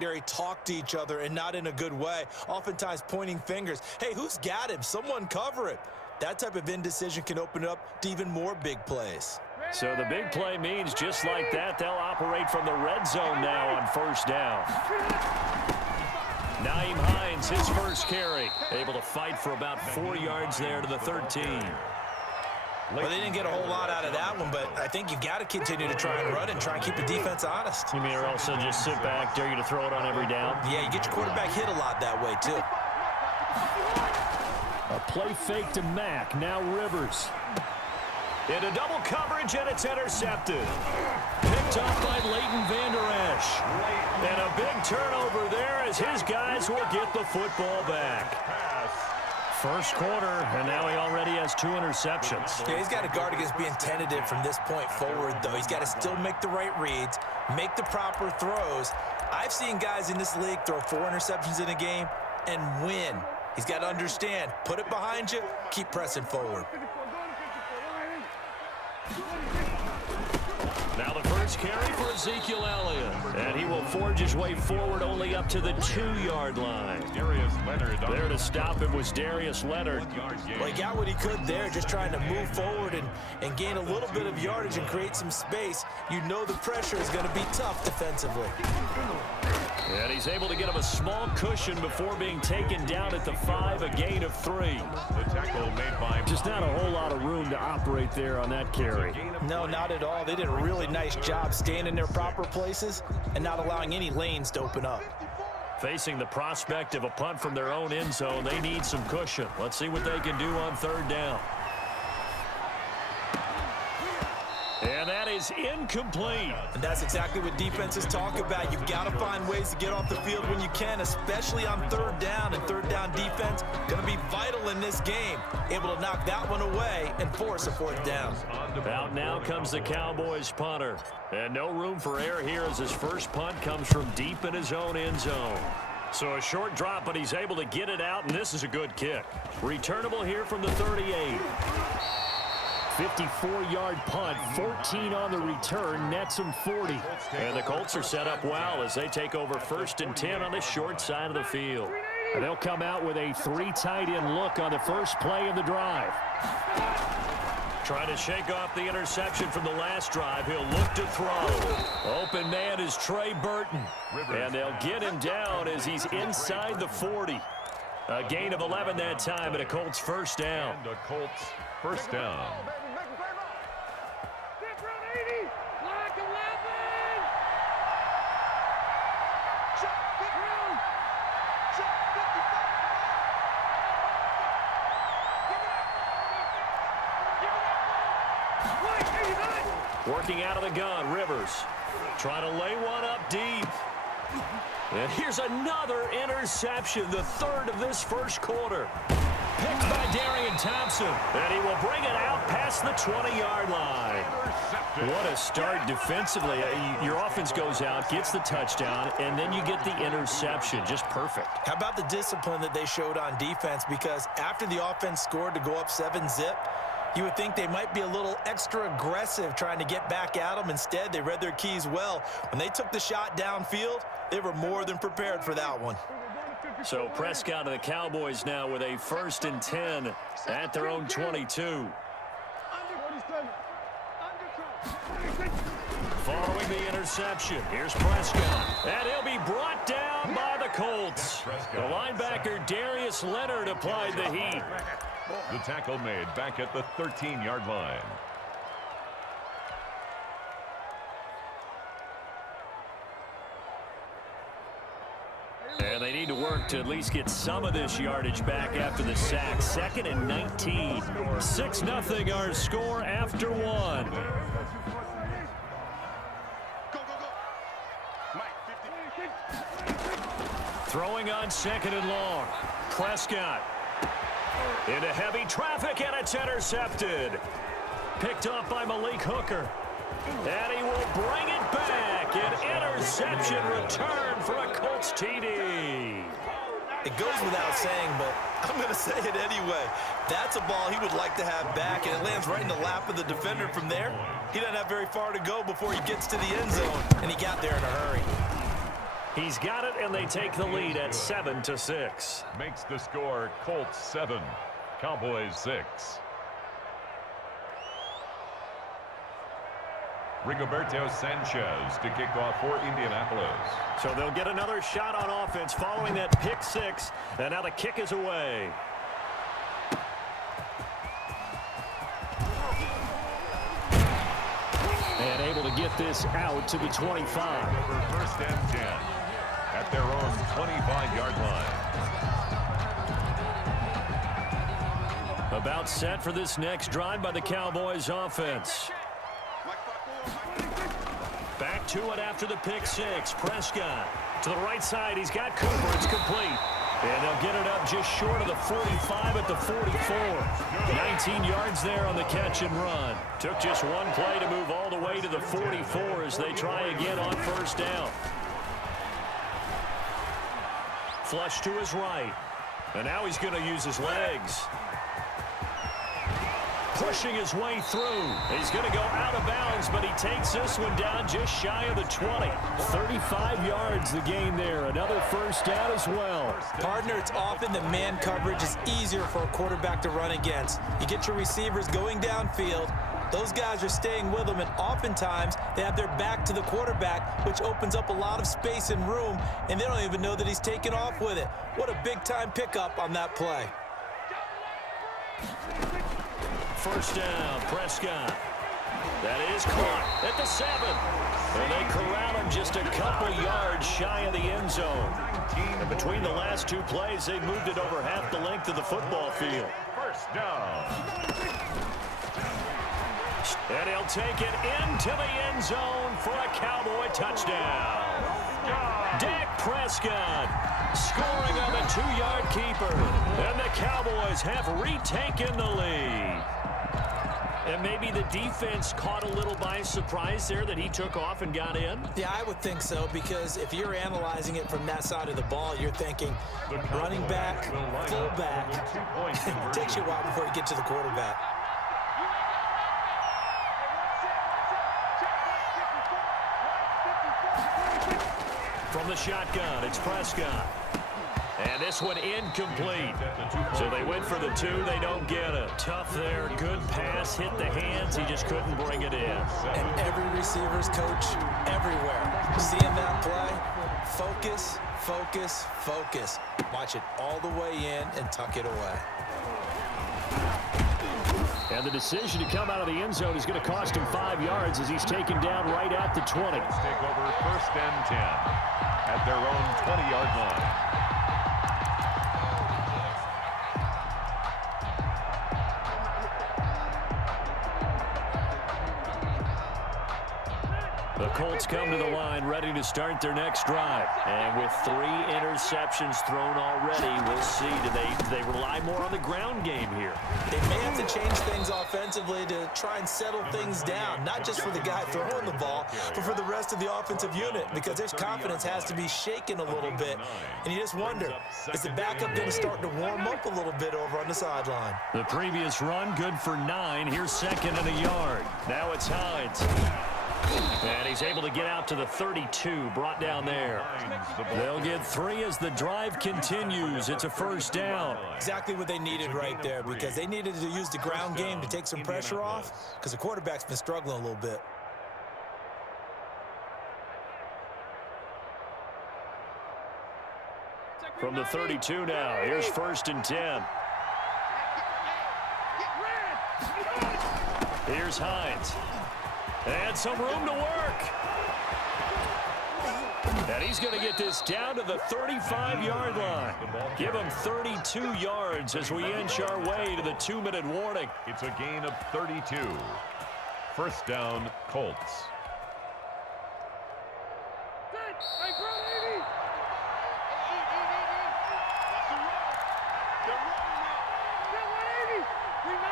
secondary talk to each other and not in a good way, oftentimes pointing fingers. Hey, who's got him? Someone cover it. That type of indecision can open up to even more big plays. So the big play means just like that, they'll operate from the red zone now on first down. Naeem Hines, his first carry, able to fight for about 4 yards there to the 13. Well, they didn't get a whole lot out of that one, but I think you've got to continue to try and run and try and keep the defense honest. You mean or also just sit back, dare you to throw it on every down? Yeah, you get your quarterback hit a lot that way, too. A play fake to Mack, now Rivers. Into double coverage, and it's intercepted. Picked up by Leighton Vander Esch. And a big turnover there as his guys will get the football back. First quarter, and now he already has 2 interceptions. Yeah, he's got to guard against being tentative from this point forward, though. He's got to still make the right reads, make the proper throws. I've seen guys in this league throw 4 interceptions in a game and win. He's got to understand, put it behind you, keep pressing forward. Now the first carry for Ezekiel Elliott. And he will forge his way forward only up to the 2-yard line. There to stop him was Darius Leonard. Well, he got what he could there, just trying to move forward and gain a little bit of yardage and create some space. You know the pressure is going to be tough defensively. And he's able to get him a small cushion before being taken down at the 5, a gain of 3. The tackle made by just not a whole lot of room to operate there on that carry. No, not at all. They did a really nice job staying in their proper places and not allowing any lanes to open up. Facing the prospect of a punt from their own end zone, they need some cushion. Let's see what they can do on 3rd down. And that is incomplete. And that's exactly what defenses talk about. You've got to find ways to get off the field when you can, especially on 3rd down. And 3rd down defense going to be vital in this game. Able to knock that one away and force a 4th down. Out now comes the Cowboys punter. And no room for error here as his first punt comes from deep in his own end zone. So a short drop, but he's able to get it out, and this is a good kick. Returnable here from the 38. 54-yard punt, 14 on the return, nets him 40. And the Colts are set up well as they take over 1st and 10 on the short side of the field. And they'll come out with a 3 tight end look on the first play of the drive. Trying to shake off the interception from the last drive. He'll look to throw. Open man is Trey Burton. And they'll get him down as he's inside the 40. A gain of 11 that time and a Colts first down. And a Colts first down. Working out of the gun, Rivers. Trying to lay one up deep. And here's another interception, the 3rd of this first quarter. Picked by Darian Thompson. And he will bring it out past the 20-yard line. What a start defensively. Your offense goes out, gets the touchdown, and then you get the interception. Just perfect. How about the discipline that they showed on defense? Because after the offense scored to go up 7-zip, you would think they might be a little extra aggressive trying to get back at them. Instead, they read their keys well. When they took the shot downfield, they were more than prepared for that one. So Prescott and the Cowboys now with a 1st and 10 at their own 22. Following the interception, here's Prescott. And he'll be brought down by the Colts. The linebacker Darius Leonard applied the heat. The tackle made back at the 13-yard line. And they need to work to at least get some of this yardage back after the sack. 2nd and 19. 6-0 our score after 1. Throwing on 2nd and long. Prescott. Into heavy traffic, and it's intercepted. Picked up by Malik Hooker. And he will bring it back. An interception return for a Colts TD. It goes without saying, but I'm going to say it anyway. That's a ball he would like to have back, and it lands right in the lap of the defender from there. He doesn't have very far to go before he gets to the end zone, and he got there in a hurry. He's got it, and they take the lead at 7-6. Makes the score Colts 7, Cowboys 6. Rigoberto Sanchez to kick off for Indianapolis. So they'll get another shot on offense following that pick six, and now the kick is away. And able to get this out to the 25. Over first and 10 at their own 25-yard line. About set for this next drive by the Cowboys offense. Back to it after the pick six. Prescott to the right side. He's got Cooper. It's complete. And they'll get it up just short of the 45 at the 44. 19 yards there on the catch and run. Took just one play to move all the way to the 44 as they try again on first down. Flush to his right. And now he's going to use his legs. Pushing his way through. He's going to go out of bounds, but he takes this one down just shy of the 20. 35 yards the gain there. Another first down as well. Partner, it's often the man coverage is easier for a quarterback to run against. You get your receivers going downfield. Those guys are staying with them, and oftentimes they have their back to the quarterback, which opens up a lot of space and room, and they don't even know that he's taken off with it. What a big-time pickup on that play. First down, Prescott. That is caught at the 7. And they corral him just a couple yards shy of the end zone. And between the last two plays, they moved it over half the length of the football field. First down. And he'll take it into the end zone for a Cowboy touchdown. Dak Prescott scoring on the 2-yard keeper. And the Cowboys have retaken the lead. And maybe the defense caught a little by surprise there that he took off and got in? Yeah, I would think so, because if you're analyzing it from that side of the ball, you're thinking running back, fullback. It takes you a while before you get to the quarterback. From the shotgun, it's Prescott. And this one incomplete. So they went for the 2. They don't get it. Tough there. Good pass. Hit the hands. He just couldn't bring it in. And every receiver's coach everywhere. Seeing that play, focus, focus, focus. Watch it all the way in and tuck it away. And the decision to come out of the end zone is going to cost him 5 yards as he's taken down right at the 20. Take over first and 10 at their own 20-yard line. The Colts come to the line ready to start their next drive. And with 3 interceptions thrown already, we'll see. Do they rely more on the ground game here? They may have to change things offensively to try and settle things down, not just for the guy throwing the ball, but for the rest of the offensive unit, because their confidence has to be shaken a little bit. And you just wonder, is the backup going to start to warm up a little bit over on the sideline? The previous run, good for 9. Here's second and a yard. Now it's Hines. And he's able to get out to the 32, brought down there. They'll get 3 as the drive continues. It's a first down. Exactly what they needed right there, because they needed to use the ground game to take some pressure off, because the quarterback's been struggling a little bit. From the 32 now, here's first and 10. Here's Hines. And some room to work. And he's going to get this down to the 35-yard line. Give him 32 yards as we inch our way to the 2-minute warning. It's a gain of 32. First down, Colts.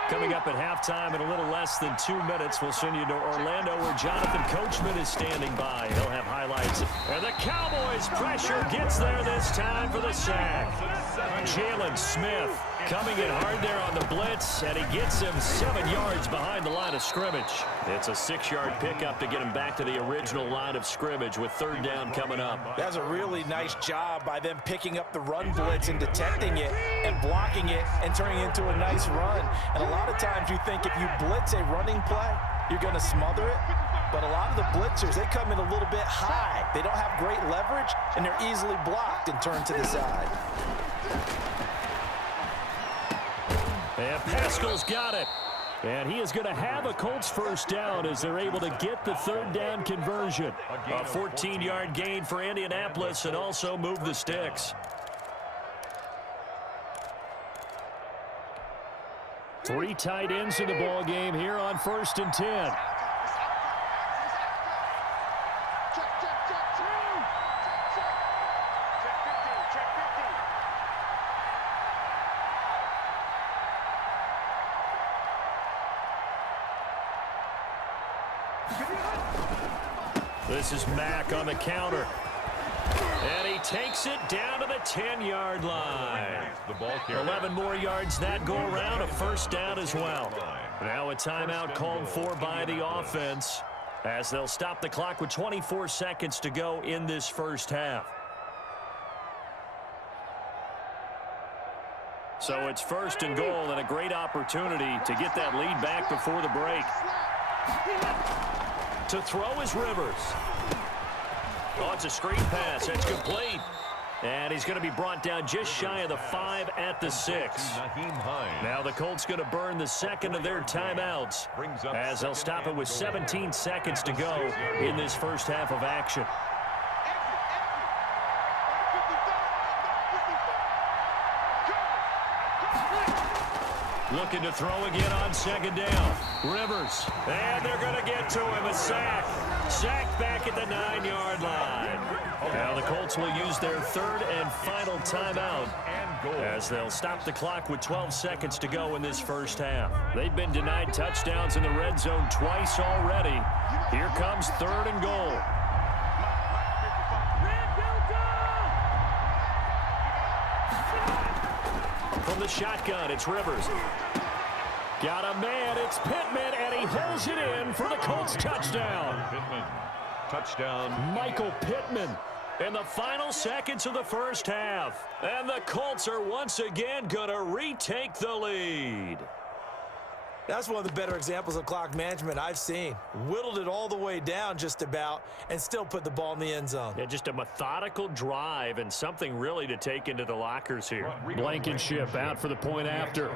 Coming up at halftime in a little less than 2 minutes, we'll send you to Orlando where Jonathan Coachman is standing by. He'll have highlights. And the Cowboys pressure gets there this time for the sack. Jalen Smith coming in hard there on the blitz, and he gets him 7 yards behind the line of scrimmage. It's a 6-yard pickup to get him back to the original line of scrimmage with 3rd down coming up. That's a really nice job by them picking up the run blitz and detecting it and blocking it and turning it into a nice run. And a lot of times you think if you blitz a running play, you're going to smother it. But a lot of the blitzers, they come in a little bit high. They don't have great leverage, and they're easily blocked and turned to the side. And Pascal's got it. And he is going to have a Colts 1st down as they're able to get the 3rd down conversion. A 14-yard gain for Indianapolis and also move the sticks. 3 tight ends in the ball game here on 1st and 10. This is Mack on the counter. And he takes it down to the 10-yard line. 11 more yards that go around, a 1st down as well. Now a timeout called for by the offense as they'll stop the clock with 24 seconds to go in this 1st half. So it's 1st and goal and a great opportunity to get that lead back before the break. To throw is Rivers. Oh, it's a screen pass. It's complete. And he's going to be brought down just shy of the 5 at the 6. Now the Colts going to burn the 2nd of their timeouts as they'll stop it with 17 seconds to go in this 1st half of action. Looking to throw again on 2nd down. Rivers. And they're going to get to him. A sack. Sacked back at the 9-yard line. Now the Colts will use their 3rd and final timeout as they'll stop the clock with 12 seconds to go in this 1st half. They've been denied touchdowns in the red zone twice already. Here comes 3rd and goal. From the shotgun, it's Rivers. Got a man, it's Pittman, and he holds it in for the Colts touchdown. Pittman, touchdown. Michael Pittman in the final seconds of the 1st half. And the Colts are once again going to retake the lead. That's one of the better examples of clock management I've seen. Whittled it all the way down just about and still put the ball in the end zone. Yeah, just a methodical drive and something really to take into the lockers here. Blankenship out for the point after.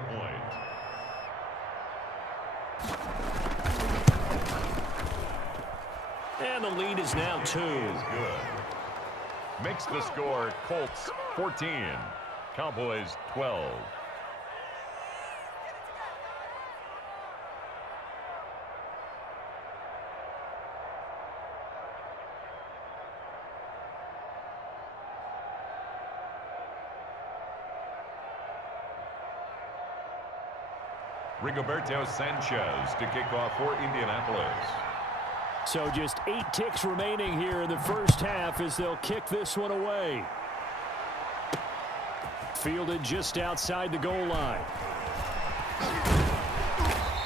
And the lead is now 2. Makes the score Colts 14, Cowboys 12. Rigoberto Sanchez to kick off for Indianapolis. So just 8 ticks remaining here in the 1st half as they'll kick this one away. Fielded just outside the goal line.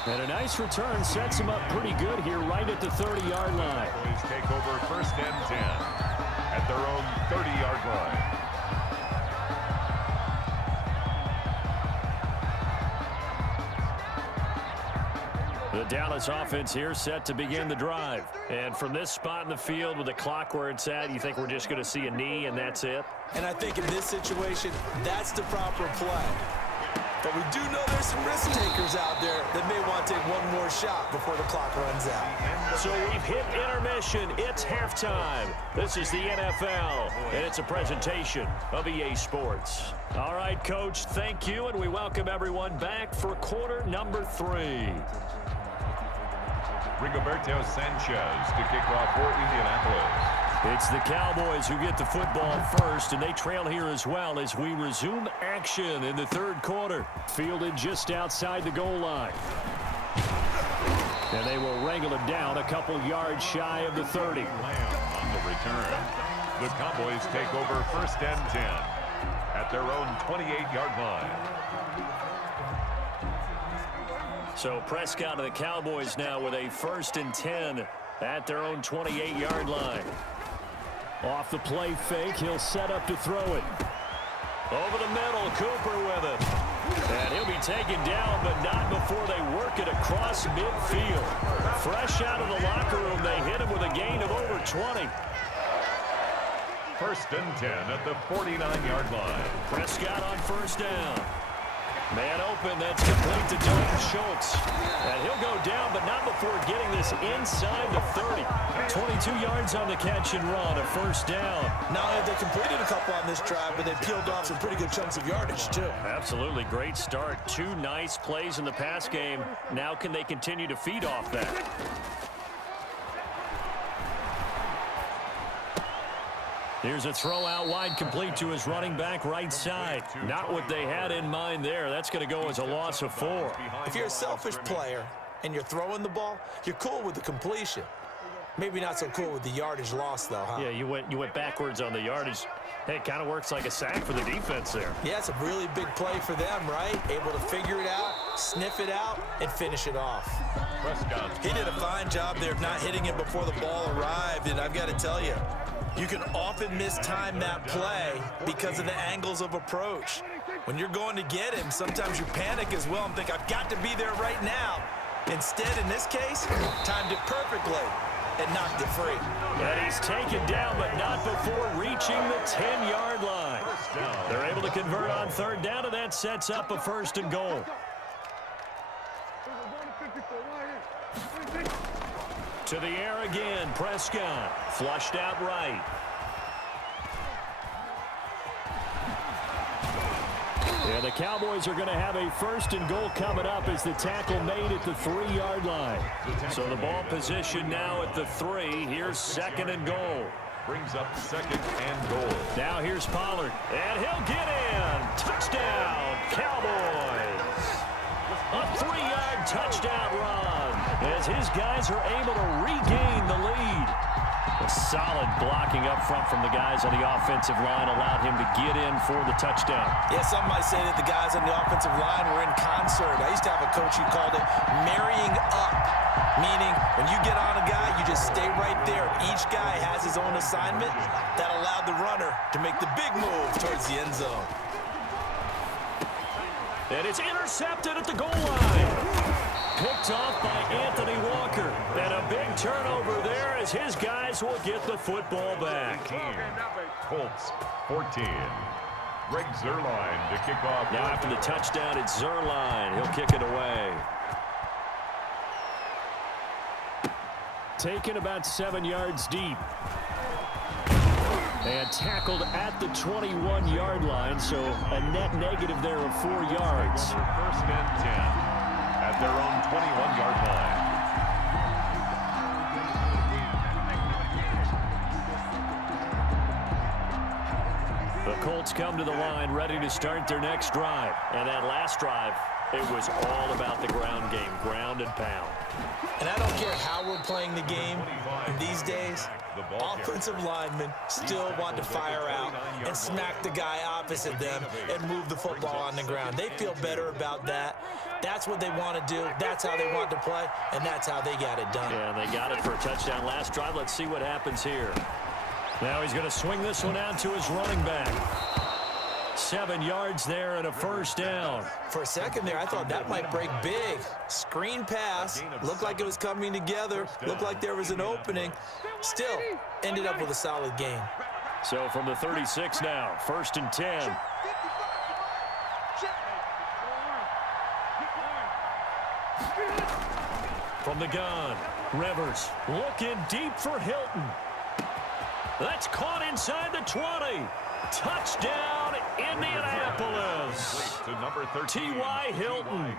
And a nice return sets him up pretty good here right at the 30-yard line. Cowboys take over 1st and 10 at their own 30-yard line. The Dallas offense here set to begin the drive. And from this spot in the field with the clock where it's at, you think we're just going to see a knee and that's it? And I think in this situation, that's the proper play. But we do know there's some risk takers out there that may want to take one more shot before the clock runs out. So we've hit intermission. It's halftime. This is the NFL, and it's a presentation of EA Sports. All right, Coach, thank you, and we welcome everyone back for quarter number 3. Rigoberto Sanchez to kick off for Indianapolis. It's the Cowboys who get the football first, and they trail here as well as we resume action in the third quarter. Fielded just outside the goal line. And they will wrangle it down a couple yards shy of the 30. On the return, the Cowboys take over 1st and 10 at their own 28-yard line. So Prescott and the Cowboys now with a 1st and 10 at their own 28-yard line. Off the play fake, he'll set up to throw it. Over the middle, Cooper with it. And he'll be taken down, but not before they work it across midfield. Fresh out of the locker room, they hit him with a gain of over 20. 1st and 10 at the 49-yard line. Prescott on 1st down. Man open, that's complete to Dalton Schultz. And he'll go down, but not before getting this inside the 30. 22 yards on the catch and run, a 1st down. Not only have they completed a couple on this drive, but they peeled off some pretty good chunks of yardage, too. Absolutely, great start. 2 nice plays in the pass game. Now can they continue to feed off that? Here's a throw out wide, complete to his running back right side. Not what they had in mind there. That's going to go as a loss of 4. If you're a selfish player and you're throwing the ball, you're cool with the completion. Maybe not so cool with the yardage loss, though, huh? Yeah, you went backwards on the yardage. Hey, it kind of works like a sack for the defense there. Yeah, it's a really big play for them, right? Able to figure it out, sniff it out, and finish it off. He did a fine job there of not hitting it before the ball arrived, and I've got to tell you, you can often mistime that play because of the angles of approach. When you're going to get him, sometimes you panic as well and think, I've got to be there right now. Instead, in this case, timed it perfectly and knocked it free. And he's taken down, but not before reaching the 10-yard line. They're able to convert on 3rd down, and that sets up a 1st and goal. To the air again, Prescott. Flushed out right. Yeah, the Cowboys are going to have a 1st and goal coming up as the tackle made at the 3-yard line. So the ball position now at the 3. Here's 2nd and goal. Brings up 2nd and goal. Now here's Pollard. And he'll get in. Touchdown, Cowboys. A 3-yard touchdown run as his guys are able to regain the lead. A solid blocking up front from the guys on the offensive line allowed him to get in for the touchdown. Yeah, some might say that the guys on the offensive line were in concert. I used to have a coach who called it marrying up, meaning when you get on a guy, you just stay right there. Each guy has his own assignment that allowed the runner to make the big move towards the end zone. And it's intercepted at the goal line. Picked off by Anthony Walker. And a big turnover there as his guys will get the football back. Colts 14. Greg Zuerlein to kick off. Now after the touchdown, it's Zuerlein. He'll kick it away. Taken about 7 yards deep. And tackled at the 21-yard line, so a net negative there of 4 yards. 1st and 10 at their own 21-yard line. The Colts come to the line ready to start their next drive. And that last drive, it was all about the ground game, ground and pound. And I don't care how we're playing the game these days, offensive linemen still want to fire out and smack the guy opposite them and move the football on the ground. They feel better about that. That's what they want to do. That's how they want to play, and that's how they got it done. Yeah, they got it for a touchdown last drive. Let's see what happens here. Now he's going to swing this one out to his running back. 7 yards there and a 1st down. For a second there, I thought that might break big. Screen pass. Looked like it was coming together. Looked like there was an opening. Still, ended up with a solid gain. So from the 36 now, 1st and 10. From the gun, Rivers looking deep for Hilton. That's caught inside the 20. Touchdown, Indianapolis. T.Y. Hilton,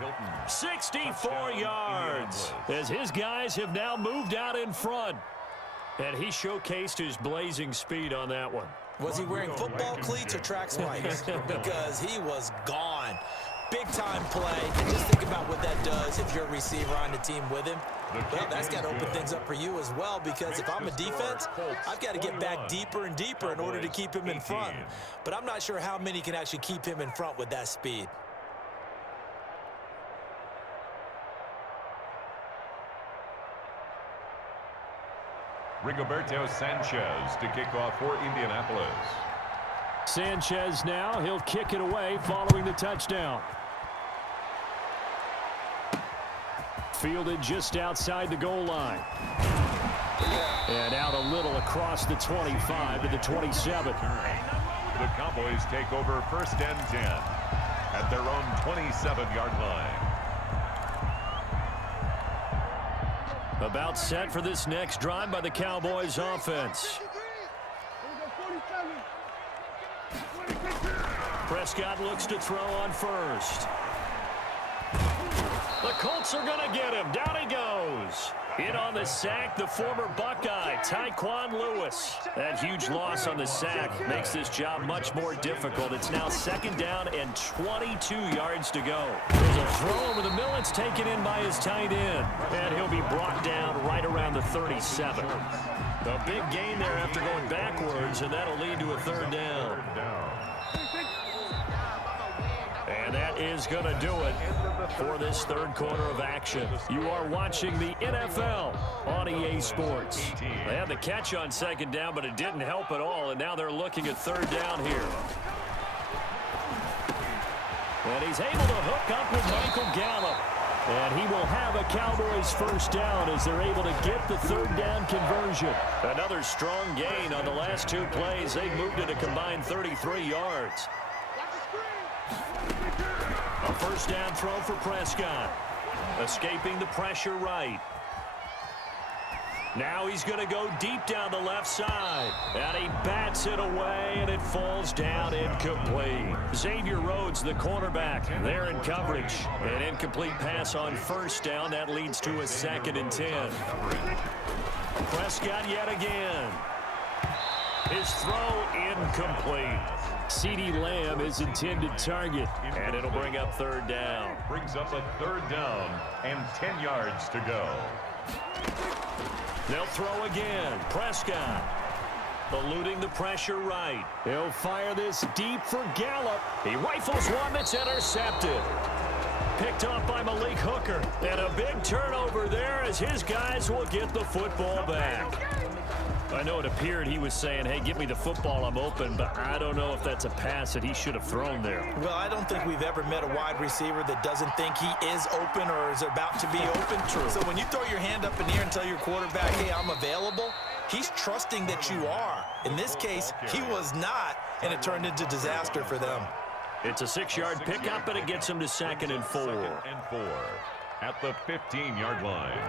64 yards, as his guys have now moved out in front. And he showcased his blazing speed on that one. Was he wearing football cleats or track spikes? Because he was gone. Big-time play. And just think about what that does if you're a receiver on the team with him. Well, that's got to open things up for you as well, because if I'm a defense, I've got to get back deeper and deeper in order to keep him in front. But I'm not sure how many can actually keep him in front with that speed. Rigoberto Sanchez to kick off for Indianapolis. Sanchez now, he'll kick it away following the touchdown. Fielded just outside the goal line. And out a little across the 25 to the 27. The Cowboys take over 1st and 10 at their own 27-yard line. About set for this next drive by the Cowboys offense. Prescott looks to throw on first. The Colts are going to get him. Down he goes. In on the sack, the former Buckeye, Tyquan Lewis. That huge loss on the sack makes this job much more difficult. It's now 2nd down and 22 yards to go. There's a throw over the middle. It's taken in by his tight end. And he'll be brought down right around the 37. A big gain there after going backwards, and that'll lead to a 3rd down. And that is going to do it for this 3rd quarter of action. You are watching the NFL on EA Sports. They had the catch on 2nd down, but it didn't help at all, and now they're looking at 3rd down here. And he's able to hook up with Michael Gallup. And he will have a Cowboys 1st down as they're able to get the 3rd down conversion. Another strong gain on the last 2 plays. They moved it a combined 33 yards. A 1st down throw for Prescott. Escaping the pressure right. Now he's going to go deep down the left side. And he bats it away, and it falls down incomplete. Xavier Rhodes, the cornerback, there in coverage. An incomplete pass on 1st down. That leads to a 2nd and 10. Prescott yet again. His throw incomplete. CeeDee Lamb is intended target, and it'll bring up 3rd down. Brings up a 3rd down and 10 yards to go. They'll throw again. Prescott eluding the pressure right. He'll fire this deep for Gallup. He rifles one that's intercepted. Picked off by Malik Hooker. And a big turnover there as his guys will get the football back. I know it appeared he was saying, hey, give me the football, I'm open, but I don't know if that's a pass that he should have thrown there. Well, I don't think we've ever met a wide receiver that doesn't think he is open or is about to be open. True. So when you throw your hand up in the air and tell your quarterback, hey, I'm available, he's trusting that you are. In this case, he was not, and it turned into disaster for them. It's a 6-yard pickup, and it gets him to 2nd and 4. 2nd and 4 at the 15-yard line.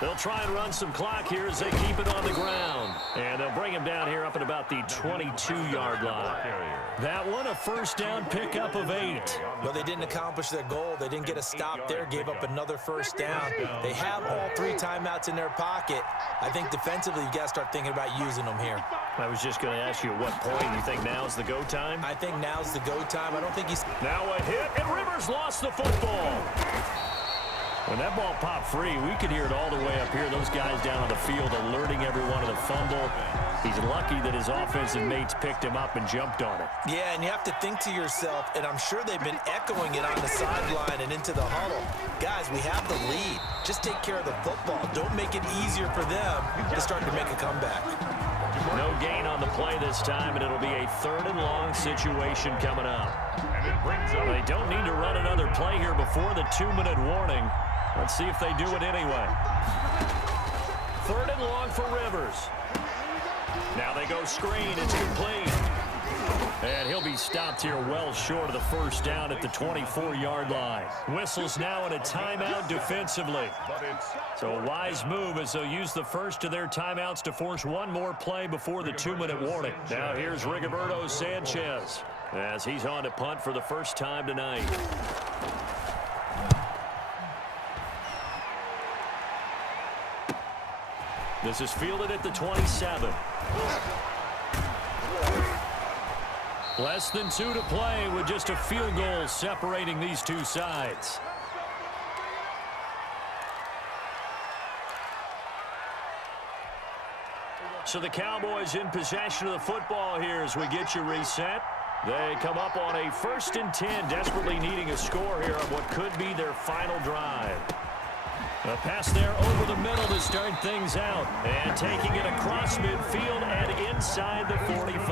They'll try and run some clock here as they keep it on the ground. And they'll bring him down here up at about the 22-yard line. That one, a 1st down pickup of 8. Well, they didn't accomplish their goal. They didn't get a stop there, gave up another 1st down. They have all 3 timeouts in their pocket. I think defensively, you've got to start thinking about using them here. I was just going to ask you at what point you think now's the go time? I think now's the go time. I don't think he's... Now a hit, and Rivers lost the football. When that ball popped free, we could hear it all the way up here. Those guys down on the field alerting everyone of the fumble. He's lucky that his offensive mates picked him up and jumped on it. Yeah, and you have to think to yourself, and I'm sure they've been echoing it on the sideline and into the huddle. Guys, we have the lead. Just take care of the football. Don't make it easier for them to start to make a comeback. No gain on the play this time, and it'll be a 3rd and long situation coming up. They don't need to run another play here before the 2-minute warning. Let's see if they do it anyway. 3rd and long for Rivers. Now they go screen. It's complete. And he'll be stopped here well short of the 1st down at the 24-yard line. Whistles now in a timeout defensively. So a wise move as they'll use the first of their timeouts to force one more play before the 2-minute warning. Now here's Rigoberto Sanchez as he's on to punt for the first time tonight. This is fielded at the 27. Less than 2 to play with just a field goal separating these two sides. So the Cowboys in possession of the football here as we get you reset. They come up on a 1st and 10, desperately needing a score here on what could be their final drive. A pass there over the middle to start things out. And taking it across midfield and inside the 45.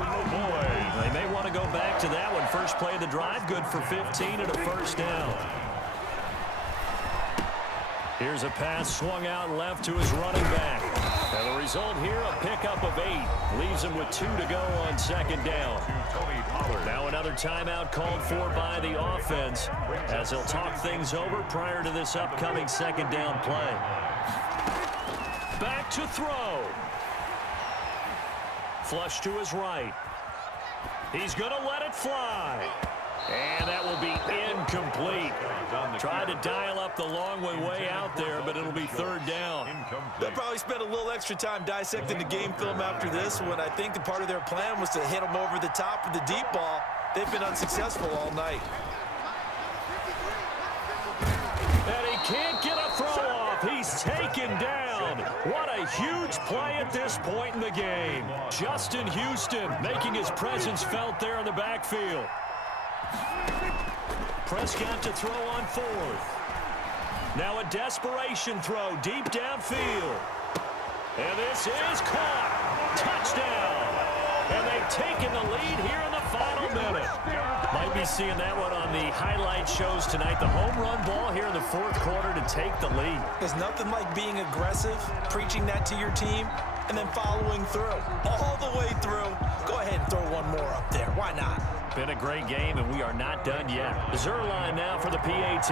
Oh, boy. They may want to go back to that one. First play of the drive, good for 15 and a first down. Here's a pass swung out left to his running back. And the result here, a pickup of 8. Leaves him with 2 to go on 2nd down. Now another timeout called for by the offense as they'll talk things over prior to this upcoming 2nd down play. Back to throw. Flush to his right. He's going to let it fly. And that will be incomplete. Tried to dial up the long way out there, but it'll be 3rd down. They'll probably spend a little extra time dissecting the game film after this one. I think the part of their plan was to hit them over the top with the deep ball. They've been unsuccessful all night. And he can't get a throw off. He's taken down. What a huge play at this point in the game. Justin Houston making his presence felt there in the backfield. Prescott to throw on 4th. Now a desperation throw deep downfield. And this is caught. Touchdown. And they've taken the lead here in the final minute. Might be seeing that one on the highlight shows tonight. The home run ball here in the 4th quarter to take the lead. There's nothing like being aggressive, preaching that to your team, and then following through. All the way through. Go ahead and throw one more up there. Why not? Been a great game, and we are not done yet. Zerline now for the PAT.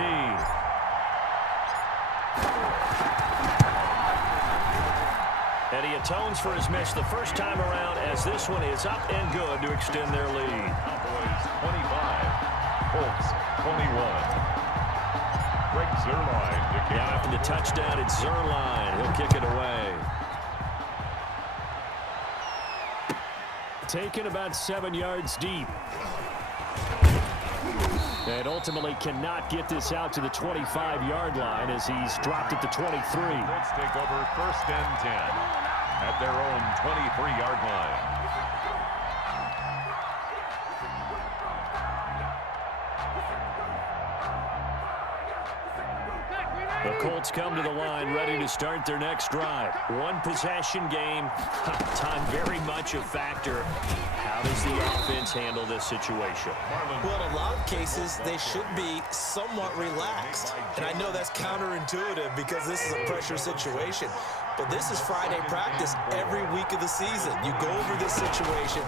And he atones for his miss the first time around as this one is up and good to extend their lead. Cowboys 25, Colts 21. Greg Zerline to kick. Now after the touchdown, it's Zerline. He'll kick it away. Taken about 7 yards deep. And ultimately cannot get this out to the 25-yard line as he's dropped at the 23. Let's take over 1st and 10 at their own 23-yard line. The Colts come to the line ready to start their next drive. One possession game. Time very much a factor. How does the offense handle this situation? Well, in a lot of cases, they should be somewhat relaxed. And I know that's counterintuitive because this is a pressure situation. But this is Friday practice every week of the season. You go over this situation,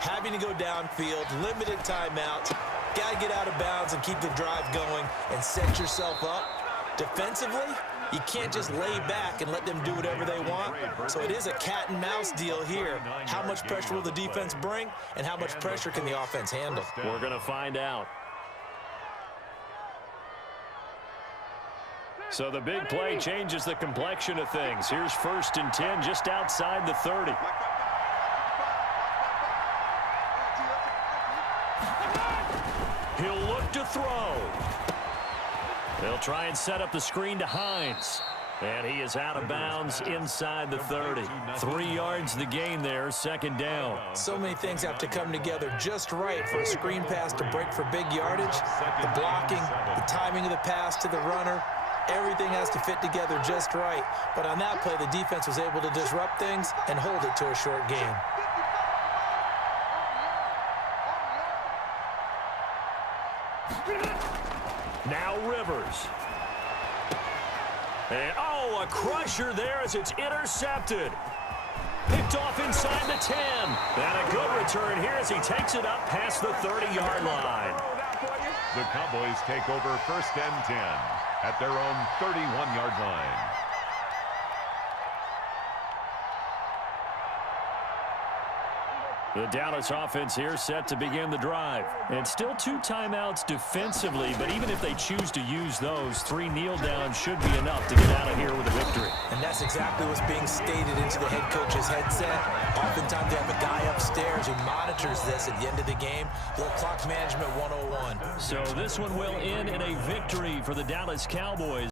having to go downfield, limited timeouts, got to get out of bounds and keep the drive going and set yourself up. Defensively, you can't just lay back and let them do whatever they want. So it is a cat and mouse deal here. How much pressure will the defense bring, and how much pressure can the offense handle? We're going to find out. So the big play changes the complexion of things. Here's 1st and 10 just outside the 30. He'll look to throw. They'll try and set up the screen to Hines. And he is out of bounds inside the 30. 3 yards the gain there, 2nd down. So many things have to come together just right for a screen pass to break for big yardage. The blocking, the timing of the pass to the runner, everything has to fit together just right. But on that play, the defense was able to disrupt things and hold it to a short game. Now Rivers. And, oh, a crusher there as it's intercepted. Picked off inside the 10. And a good return here as he takes it up past the 30-yard line. The Cowboys take over 1st and 10 at their own 31-yard line. The Dallas offense here set to begin the drive. And still 2 timeouts defensively, but even if they choose to use those, 3 kneel downs should be enough to get out of here with a victory. And that's exactly what's being stated into the head coach's headset. Oftentimes they have a guy upstairs who monitors this at the end of the game. Little clock management 101. So this one will end in a victory for the Dallas Cowboys.